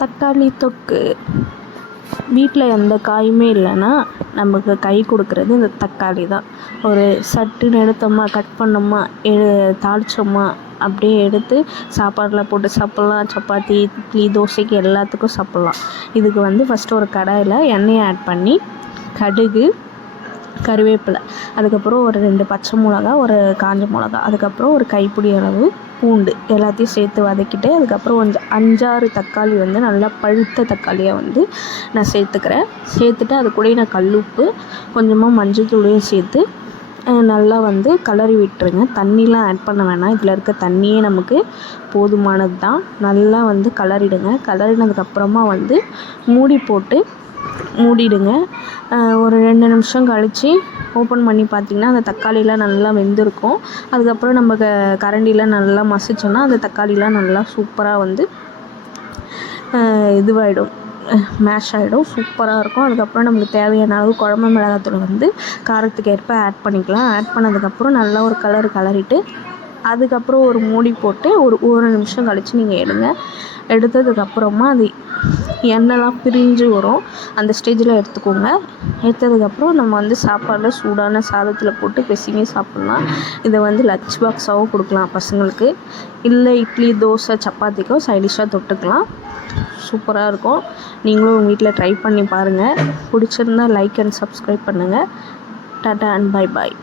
தக்காளி தொக்கு. வீட்டில் எந்த காயுமே இல்லைன்னா நமக்கு கை கொடுக்குறது இந்த தக்காளி தான். ஒரு சட்டுன்னு எடுத்தோமா, கட் பண்ணோமா, தாளித்தோமா, அப்படியே எடுத்து சாப்பாடில் போட்டு சாப்பிட்லாம். சப்பாத்தி, இட்லி, தோசைக்கு எல்லாத்துக்கும் சாப்பிட்லாம். இதுக்கு ஃபஸ்ட்டு ஒரு கடாயில் எண்ணெயை ஆட் பண்ணி கடுகு, கருவேப்பிலை, அதுக்கப்புறம் ஒரு 2 பச்சை மிளகா, ஒரு காஞ்ச மிளகா, அதுக்கப்புறம் ஒரு கைப்பிடி அளவு பூண்டு எல்லாத்தையும் சேர்த்து வதக்கிட்டு, அதுக்கப்புறம் 5, 6 தக்காளி நல்லா பழுத்த தக்காளியாக நான் சேர்த்துக்கிறேன். சேர்த்துட்டு அது கூட நான் கல்லுப்பு, கொஞ்சமாக மஞ்சள் தூளையும் சேர்த்து நல்லா கலரி விட்டுருங்க. தண்ணிலாம் ஆட் பண்ண வேணாம். இதில் இருக்க தண்ணியே நமக்கு போதுமானது தான். நல்லா கலரிடுங்க. கலரினதுக்கப்புறமா மூடி போட்டு மூடிடுங்க. ஒரு 2 நிமிஷம் கழித்து ஓப்பன் பண்ணி பார்த்திங்கன்னா அந்த தக்காளிலாம் நல்லா வெந்திருக்கும். அதுக்கப்புறம் நம்ம கரண்டியில் நல்லா மசிச்சோன்னா அந்த தக்காளிலாம் நல்லா சூப்பராக இதுவாகிடும், மேஷ் ஆகிடும். சூப்பராக இருக்கும். அதுக்கப்புறம் நமக்கு தேவையான அளவு குழம்பு மிளகாத்தூள் காரத்துக்கு ஏற்ப ஆட் பண்ணிக்கலாம். ஆட் பண்ணதுக்கப்புறம் நல்லா ஒரு கலரிட்டு அதுக்கப்புறம் ஒரு மூடி போட்டு ஒரு நிமிஷம் கழித்து நீங்கள் எடுங்க. எடுத்ததுக்கப்புறமா அது எண்ணெய்லாம் பிரிஞ்சு வரும். அந்த ஸ்டேஜில் எடுத்துக்கோங்க. எடுத்ததுக்கப்புறம் நம்ம சாப்பாடில் சூடான சாதத்தில் போட்டு பெசிங்க சாப்பிட்லாம். இதை லஞ்ச் பாக்ஸாகவும் கொடுக்கலாம் பசங்களுக்கு. இல்லை இட்லி, தோசை, சப்பாத்திக்கோ சைடிஷ்ஷாக தொட்டுக்கலாம். சூப்பராக இருக்கும். நீங்களும் உங்கள் வீட்டில் ட்ரை பண்ணி பாருங்கள். பிடிச்சிருந்தா லைக் அண்ட் சப்ஸ்கிரைப் பண்ணுங்கள். Tata and bye bye.